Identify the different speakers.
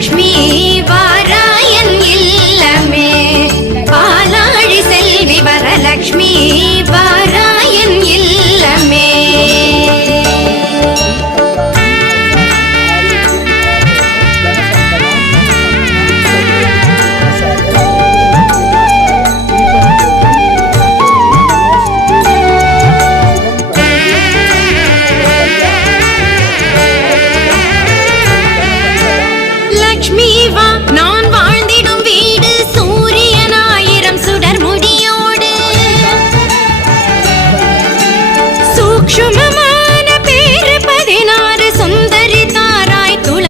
Speaker 1: Lakshmi
Speaker 2: Chemin.